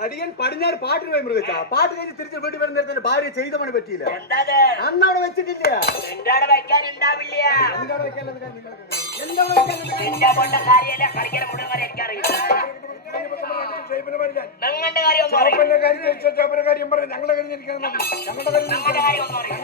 അടിയൻ പടിഞ്ഞാറ് പാട്ടിന് പോയി മൃഗച്ച. പാട്ട് കഴിഞ്ഞ് തിരിച്ച് വീട്ടിൽ വരുന്ന ഭാര്യ ചെയ്ത പണി പറ്റിയില്ല? എന്താ അന്ന് അവിടെ വെച്ചിട്ടില്ല ഞങ്ങളുടെ കാര്യം ഞങ്ങളുടെ കാര്യം ഞങ്ങളുടെ കാര്യം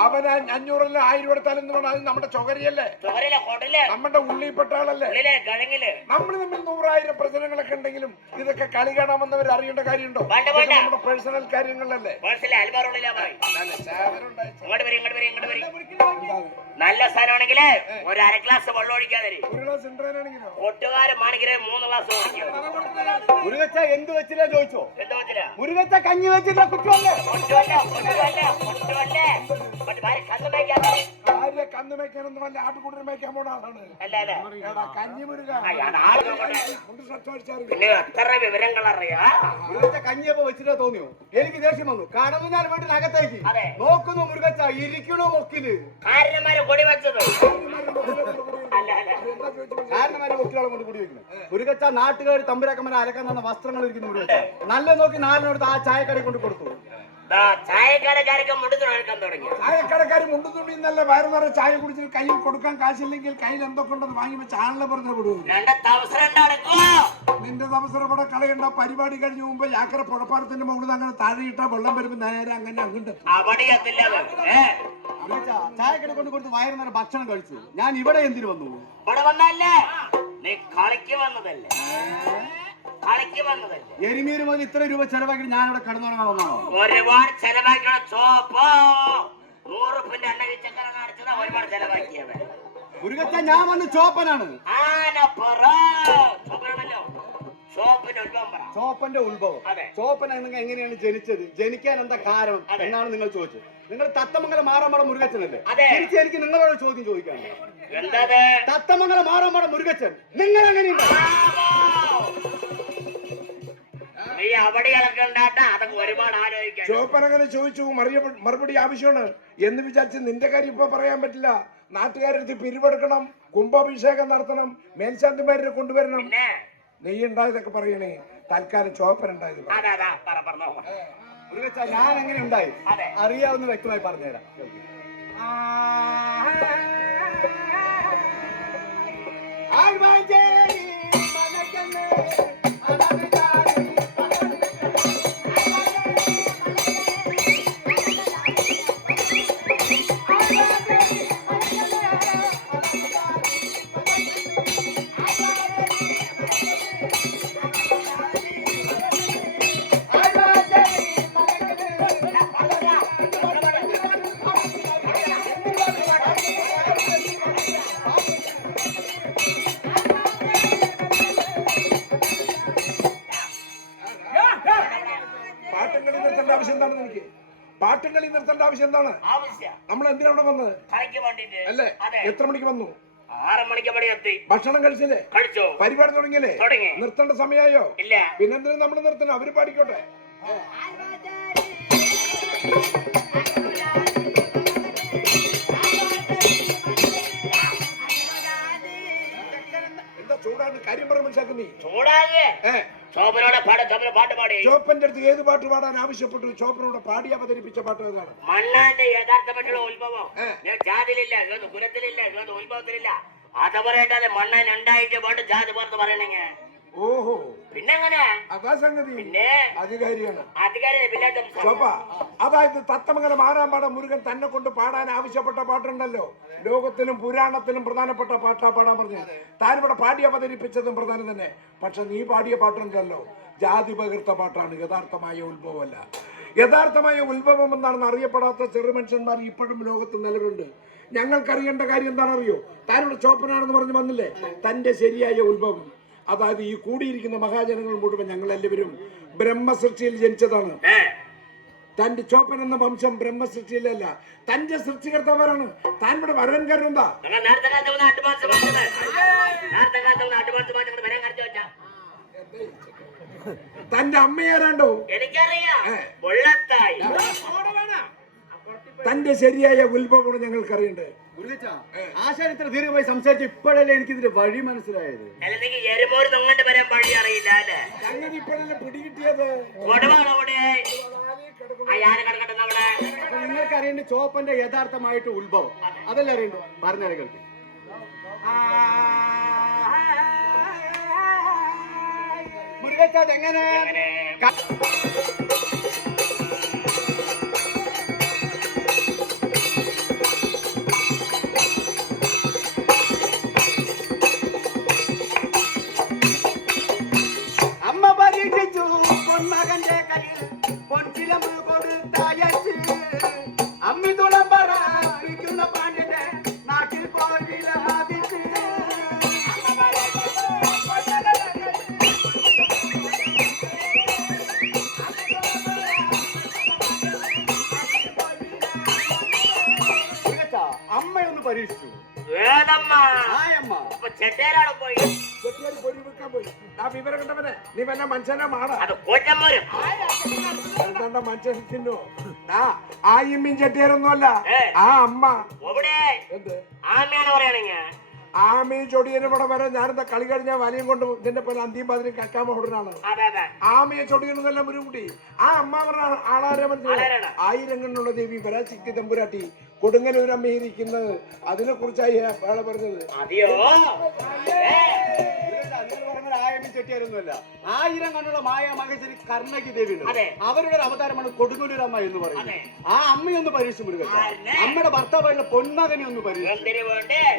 അവൻ അഞ്ഞൂറിൽ ആയിരം കൊടുത്താലെന്ന് പറഞ്ഞാൽ അത് നമ്മുടെ ചൊകരിയല്ലേ നമ്മുടെ ഉള്ളിപ്പെട്ട ആളല്ലേ ഉള്ളിലെ കിഴങ്ങിൽ. നമ്മൾ തമ്മിൽ നൂറായിരം പ്രശ്നങ്ങളൊക്കെ ഉണ്ടെങ്കിലും ഇതൊക്കെ കളി കാണാമെന്നവർ അറിയേണ്ട കാര്യമുണ്ടോ? നമ്മുടെ പേഴ്സണൽ കാര്യങ്ങളല്ലേ? നല്ല സാധനം ഉണ്ടായി. ഇങ്ങോട്ട് വരും ഇങ്ങോട്ട് വരും ഇങ്ങോട്ട് വരും. എന്താ അത്? നല്ല സാധനമാണെങ്കിലേ ഒരു അര ഗ്ലാസ് വെള്ളം ഒഴിക്കാതെ മാണിക്കരെ മൂന്ന് ഗ്ലാസ് ഒഴിക്കും. മുരുകച്ച എന്ത് വെച്ചില്ല ചോദിച്ചോ? മുരുകച്ച കഞ്ഞി വെച്ചില്ല കുറ്റമല്ലേ ഭാര്യ കന്ന് മേയ്ക്കാനൊന്നും മേയ്ക്കാൻ അല്ല എടാ കഞ്ഞി മുരുക. കൊണ്ട് ശ്രദ്ധ എത്ര വിവരങ്ങൾ അറിയാ? കഞ്ഞിയപ്പോ വെച്ചിട്ടാ തോന്നിയോ? എനിക്ക് ദേഷ്യം വന്നു. കടന്നു ഞാൻ വീട്ടിനകത്തേക്ക്. നോക്കുന്നു മുരുകച്ച ഇരിക്കണോ മൊക്കിൽ. കാരണന്മാര് കൊടി വെച്ചത്. കൊണ്ട് മുരുകച്ച നാട്ടുകാർ തമ്പുരാക്കന്മാരെ അലക്കാൻ തന്ന വസ്ത്രങ്ങൾ ഇരിക്കുന്നു മുരുകച്ച. നല്ല നോക്കി നാലിനോട് ആ ചായക്കടയിൽ കൊണ്ട് കൊടുത്തു. തുടങ്ങി. ചായക്കടക്കാർ വയറു നിറയെ ചായ കുടിച്ച് കയ്യിൽ കൊടുക്കാൻ കാശില്ലെങ്കിൽ കയ്യിൽ എന്തൊക്കെ ഉണ്ടെന്ന് വാങ്ങി വെച്ച് ആളിനെ രണ്ടത്തെ നിന്റെ അവസരം ഇവിടെ കളയണ്ട പരിപാടി കഴിഞ്ഞ മുമ്പ് യാക്കര പുഴപ്പാടത്തിന്റെ മുകളിൽ അങ്ങനെ താഴെയിട്ട വെള്ളം വരുമ്പോ നേരെ അങ്ങനെ അങ്ങോട്ട് അവിടെ എത്തില്ല കൊണ്ട് കൊടുത്ത് വയറു നേരം ഭക്ഷണം കഴിച്ചു. ഞാൻ ഇവിടെ എന്തിനു വന്നു? ഇവിടെ വന്നല്ലേ നീ കളിക്ക് വന്നതല്ലേ? കളിക്ക് വന്നതല്ലേ? എരിമീര് മുതൽ ഇത്ര രൂപ ചെലവാക്കി ഞാൻ ഇവിടെ കടന്നുറങ്ങാൻ വന്നാണോ ഒരുപാട് ചെലവാക്കിയ ചോപ്പോ? നൂറുപ്പിന്റെ എണ്ണ ചക്കര കാണിച്ചതാ ഒരുപാട് ചെലവാക്കിയത് മുരുകച്ച ഞാൻ വന്ന് ചോപ്പനാണ്. ചോപ്പിന്റെ ഉത്ഭവം ചോപ്പൻ നിങ്ങൾ എങ്ങനെയാണ് ജനിച്ചത്? ജനിക്കാൻ എന്താ കാരണം എന്നാണ് നിങ്ങൾ ചോദിച്ചത്. നിങ്ങൾ തത്തമംഗലം മാറാമട മുരുകച്ചനല്ലേ. തിരിച്ച് എനിക്ക് നിങ്ങളോട് ചോദ്യം ചോദിക്കാൻ തത്തമംഗലം മാറാമട മുരുകച്ചൻ. നിങ്ങൾ എങ്ങനെയുണ്ട് അതൊക്കെ ഒരുപാട് അങ്ങനെ ചോദിച്ചു മറുപടി ആവശ്യമാണ്. എന്ന് വിചാരിച്ച് നിന്റെ കാര്യം ഇപ്പൊ പറയാൻ പറ്റില്ല. നാട്ടുകാരെടുത്ത് പിരിവെടുക്കണം കുംഭാഭിഷേകം നടത്തണം മേൽശാന്തിമാരെ കൊണ്ടുവരണം. നീ ഉണ്ടായതൊക്കെ പറയണേ. തൽക്കാലം ചോപ്പൻ ഉണ്ടായത് ഞാൻ എങ്ങനെ ഉണ്ടായി. അറിയാവുന്ന വ്യക്തമായി പറഞ്ഞുതരാം. ആഴ്വാഞ്ചേരി മനക്കണ്ണേ, നിർത്തേണ്ട ആവശ്യം എന്താണ്? നമ്മൾ എന്തിനാണ് ഇവിടെ വന്നത്? അല്ലേ? എത്ര മണിക്ക് വന്നു? ആറ് മണിക്ക് പടി എത്തി. ഭക്ഷണം കഴിച്ചില്ലേ? കഴിച്ചോ? പരിപാടി തുടങ്ങിയല്ലേ? തുടങ്ങി. നിർത്തേണ്ട സമയമായോ? ഇല്ല. പിന്നെന്തിനാ നമ്മൾ നിർത്തണം അവർ പാടിക്കോട്ടെ. சாமி சூடாது. சோபனோட பாட தமிழ பாட்டு பாடி. சோப்பன்றதுக்கு ஏது பாட்டு பாடான்னு ஆவசியப்பட்டு சோப்பனோட பாடி அவதரிப்பிச்ச பாட்டு தான் மண்ணாண்ட யதார்த்தப்பட்டுள்ள உல்பவம் ஜாதியில் இல்ல இது வந்து குலத்தில் இல்ல இது வந்து உல்பவத்தில் இல்ல. அதை பரேட்டாத மண்ணான் பாட்டு ஜாதி பார்த்து வரணுங்க ഓഹോ. പിന്നെങ്ങനെ? അതാ സംഗതി. പിന്നെ? അധികാരിയാണ്. അതായത് തത്തമംഗലം മുരുകൻ തന്നെ കൊണ്ട് പാടാൻ ആവശ്യപ്പെട്ട പാട്ടുണ്ടല്ലോ. ലോകത്തിലും പുരാണത്തിലും പ്രധാനപ്പെട്ട പാട്ടാ പാടാൻ പറഞ്ഞു താനിവിടെ പാടി അവതരിപ്പിച്ചതും പ്രധാനം തന്നെ. പക്ഷെ നീ പാടിയ പാട്ടുണ്ടല്ലോ. ജാതി പകർത്ത പാട്ടാണ്. യഥാർത്ഥമായ ഉത്ഭവമല്ല. യഥാർത്ഥമായ ഉത്ഭവം എന്താണെന്ന് അറിയപ്പെടാത്ത ചെറു മനുഷ്യന്മാർ ഇപ്പോഴും ലോകത്തിൽ നിലവിലുണ്ട്. ഞങ്ങൾക്കറിയേണ്ട കാര്യം എന്താണെന്നറിയോ? താനിവിടെ ചോപ്പനാണെന്ന് പറഞ്ഞു വന്നില്ലേ? തന്റെ ശരിയായ ഉത്ഭവം. അതായത് ഈ കൂടിയിരിക്കുന്ന മഹാജനങ്ങൾ മുഴുവൻ ഞങ്ങൾ എല്ലാവരും ബ്രഹ്മസൃഷ്ടിയിൽ ജനിച്ചതാണ്. തന്റെ ചോപ്പൻ എന്ന വംശം ബ്രഹ്മസൃഷ്ടിയിലല്ല. തന്റെ സൃഷ്ടികർത്താവാരാണ് താൻ ഇവിടെ വരാൻ കാരണം എന്താ തന്റെ അമ്മയാരാണ്ടോ? എനിക്കറിയാം. തന്റെ ശരിയായ ഉത്ഭവമാണ് ഞങ്ങൾക്ക് അറിയണ്ടത് ആശാൻ ഇത്ര ദീർഘമായി സംസാരിച്ചു ഇപ്പോഴല്ലേ എനിക്കിതിന്റെ വഴി മനസ്സിലായത്? ഇപ്പോഴല്ലേ പിടികിട്ടിയത്? നിങ്ങൾക്ക് അറിയേണ്ട ചോപ്പന്റെ യഥാർത്ഥമായിട്ട് ഉത്ഭവം. അതല്ലേ അറിയണ്ടു പറഞ്ഞാൽ കേൾക്ക്. എങ്ങനെ അപ്പൊ ചെട്ടേരാടെ പോയി? ചെട്ടിയാർ പൊരി വെക്കാൻ പോയി? ആ വിവരം കണ്ടവനെ നീ വല്ല മനുഷ്യനെ മാടാ അത് മനുഷ്യൻ തിന്നോ? ആ ആ ഇമ്മിൻ ചെട്ടിയാരൊന്നുമല്ല. ആ അമ്മ. എന്ത്? ആമയാണ് ആമയും ചൊടിയനും ഇവിടെ വരെ ഞാനെന്താ കളി കഴിഞ്ഞാൽ വലയും കൊണ്ട് ഇതിന്റെ പോലെ അന്തിയും പാതിരി അതെ ചൊടിയനും ആമയെ ഒരു കുട്ടി ആ അമ്മ പറഞ്ഞ ആളാരെ മനസ്സിലായി ആയിരങ്ങളിലുള്ള ദേവി പരാശക്തി തമ്പുരാട്ടി. കൊടുങ്ങല്ലൂർ അമ്മയിരിക്കുന്നത് അതിനെ കുറിച്ചായി അയാളെ പറഞ്ഞത് ചെട്ടിയാരൊന്നുമല്ല. ആയിരം കണ്ണുള്ള മായ മകശ്ശേരി കർണകി ദേവി. അവരുടെ ഒരു അവതാരമാണ് കൊടുങ്ങല്ലൂർ അമ്മ എന്ന്. പറയുന്നത്. ആ അമ്മയൊന്ന് പരീക്ഷ മുരുകൻ? അമ്മയുടെ ഭർത്താവായിട്ടുള്ള പൊന്മകനെ ഒന്ന് പരീക്ഷിച്ചു.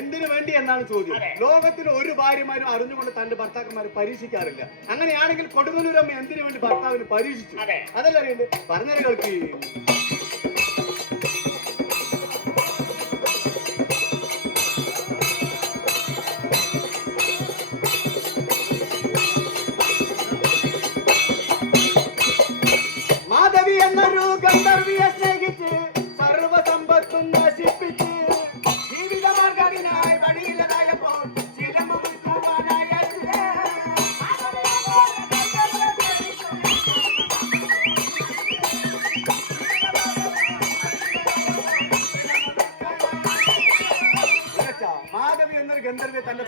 എന്തിനു വേണ്ടി? എന്നാണ് ചോദ്യം. ലോകത്തിലെ ലോകത്തിൽ ഒരു ഭാര്യമാരും അറിഞ്ഞുകൊണ്ട് തന്റെ ഭർത്താക്കന്മാരെ പരീക്ഷിക്കാറില്ല. അങ്ങനെയാണെങ്കിൽ കൊടുങ്ങല്ലൂർ അമ്മ എന്തിനു വേണ്ടി ഭർത്താവിന് പരീക്ഷിച്ചു? അതെ. അതല്ല അറിയണ്ട് പറഞ്ഞു കേൾക്ക്.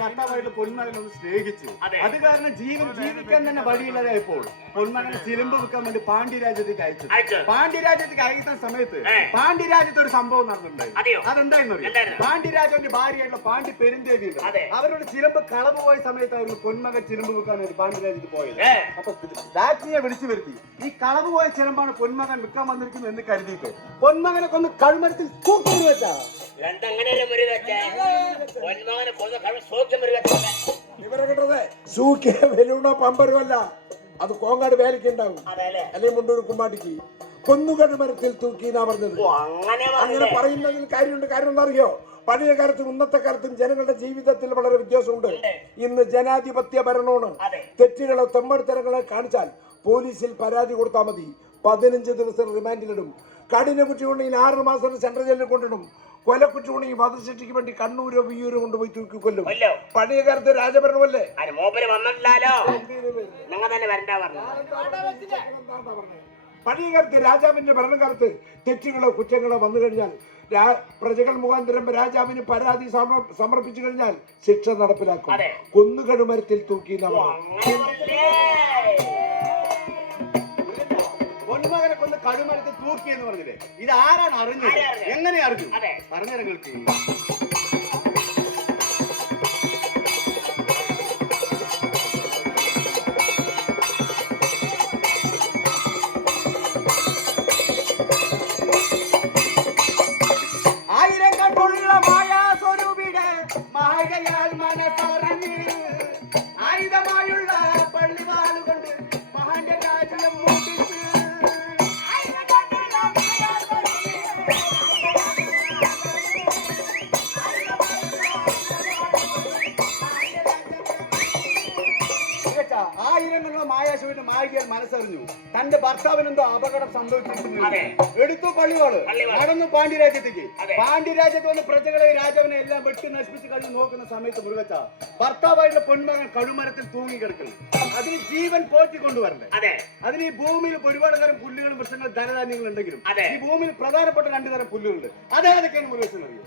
ഭർത്താവായിട്ട് പൊന്മകനെ ഒന്ന് സ്നേഹിച്ചു. അതെ. കാരണം ജീവൻ ജീവിക്കാൻ തന്നെ വഴിയില്ലാതായപ്പോൾ പൊന്മകനെ ചിലമ്പ് വെക്കാൻ വേണ്ടി പാണ്ഡ്യരാജ്യത്തേക്ക് അയച്ചു. പാണ്ഡ്യരാജ്യത്തേക്ക് അയക്കുന്ന സമയത്ത്. പാണ്ഡ്യരാജ്യത്ത് ഒരു സംഭവം അതെയോ? നടന്നിട്ടുണ്ടായിരുന്നു അതെന്തായിരുന്നു പാണ്ഡ്യരാജന്റെ പാണ്ഡ്യരാജാവിന്റെ ഭാര്യയായിട്ടുള്ള പാണ്ഡ്യ പെരുന്തേവി അവരുടെ ചിലമ്പ് കളവ് പോയ സമയത്തായിരുന്നു പൊന്മകൻ ചിലമ്പ് വെക്കാൻ വേണ്ടി പാണ്ഡ്യരാജ്യത്ത് പോയത്. അപ്പൊ രാജ്ഞിയെ വിളിച്ചു വരുത്തി. ഈ കളവ് പോയ ചിലമ്പാണ് പൊന്മകൻ വിൽക്കാൻ വന്നിരിക്കുന്നത് എന്ന് കരുതിയിട്ട് പൊന്മകനെ കൊന്ന് കഴുമരത്തിൽ കൂട്ടി വെച്ചാ രണ്ടങ്ങനെ മുറി വെച്ചാൽ പൊന്മകനെ കൊന്ന് കഴിവ് സോക്യം സൂക്കിയ വെലൂണ പമ്പരുമല്ല അത് കോങ്ങാട് വേലയ്ക്ക് ഉണ്ടാവും. അല്ലേ അല്ലെങ്കിൽ മുണ്ടൂർ കുമ്മാട്ടിക്ക് കൊന്നുകഴ് മരത്തിൽ തൂക്കി എന്നാ പറഞ്ഞത്. അങ്ങനെ പറയുന്നതിൽ കാര്യമുണ്ട്. കാര്യം എന്താ അറിയോ പഴയ കാലത്തും ഇന്നത്തെ കാലത്തും ജനങ്ങളുടെ ജീവിതത്തിൽ വളരെ വ്യത്യാസമുണ്ട്. ഇന്ന് ജനാധിപത്യ ഭരണമാണ്. തെറ്റുകളോ തെമ്മടുത്തരങ്ങളെ കാണിച്ചാൽ പോലീസിൽ പരാതി കൊടുത്താൽ മതി. പതിനഞ്ച് ദിവസം റിമാൻഡിലിടും. കഠിന കുറ്റമുണ്ടെങ്കിൽ ആറ് മാസം സെൻട്രൽ ജയിലിൽ കൊണ്ടിടും. കൊലക്കുറ്റമുണ്ടെങ്കിൽ വധശിക്ഷയ്ക്ക് വേണ്ടി കണ്ണൂരോ വിയൂരോ കൊണ്ടുപോയി തൂക്കി കൊല്ലും. പഴയ കാലത്ത് രാജഭരണമല്ലേ? അതിന് മൂപ്പര് വന്നിട്ടില്ലല്ലോ. നിങ്ങൾ തന്നെ വരണ്ട പറഞ്ഞു പഴയ കാലത്ത് രാജാവിന്റെ ഭരണകാലത്ത് തെറ്റുകളോ കുറ്റങ്ങളോ വന്നു കഴിഞ്ഞാൽ പ്രജകൾ മുഖാന്തരം രാജാവിന് പരാതി സമർ- സമർപ്പിച്ചു കഴിഞ്ഞാൽ ശിക്ഷ നടപ്പിലാക്കും. അതെ. കൊന്നുകഴുമരത്തിൽ തൂക്കി നമ്മൾ. അങ്ങനെ കൊന്ന് കഴുമരത്തിൽ തൂക്കി എന്ന് പറഞ്ഞില്ലേ? ഇത് ആരാണ് അറിഞ്ഞത്? എങ്ങനെ അറിഞ്ഞു. പറഞ്ഞിരങ്ങൾക്ക് മായികയാൽ മനസ്സറിഞ്ഞു. തന്റെ ഭർത്താവിനെന്തോ അപകടം സംഭവിച്ചിട്ടുണ്ട്. എടുത്തു പള്ളിവാൾ പള്ളിവാൾ. നടന്നു പാണ്ഡ്യരാജ്യത്തേക്ക്. പാണ്ഡ്യരാജ്യത്ത് വന്ന പ്രജകളെ രാജാവിനെ എല്ലാം വെട്ടി നശിപ്പിച്ച് കഴിഞ്ഞ് നോക്കുന്ന സമയത്ത് മുറിവച്ച ഭർത്താവായിട്ടുള്ള പൊന്മകൻ കഴുമരത്തിൽ തൂങ്ങി കിടക്കുന്നു. അതിന് ജീവൻ പോറ്റി കൊണ്ടുവരണ്ടേ? അതെ. അതിന് ഈ ഭൂമിയിൽ ഒരുപാട് തരം പുല്ലുകളും വൃക്ഷങ്ങളും ധനധാന്യങ്ങളും ഉണ്ടെങ്കിലും. ഈ ഭൂമിയിൽ പ്രധാനപ്പെട്ട രണ്ടു തരം പുല്ലുകളുണ്ട്. അതേതൊക്കെയാണ് മുരുകച്ചൻ അറിയോ?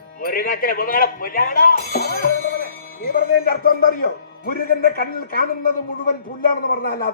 നീ പറഞ്ഞതിന്റെ അർത്ഥം എന്താ അറിയോ മുരുകന്റെ കണ്ണിൽ കാണുന്നത് മുഴുവൻ പുല്ലാണെന്ന് പറഞ്ഞാൽ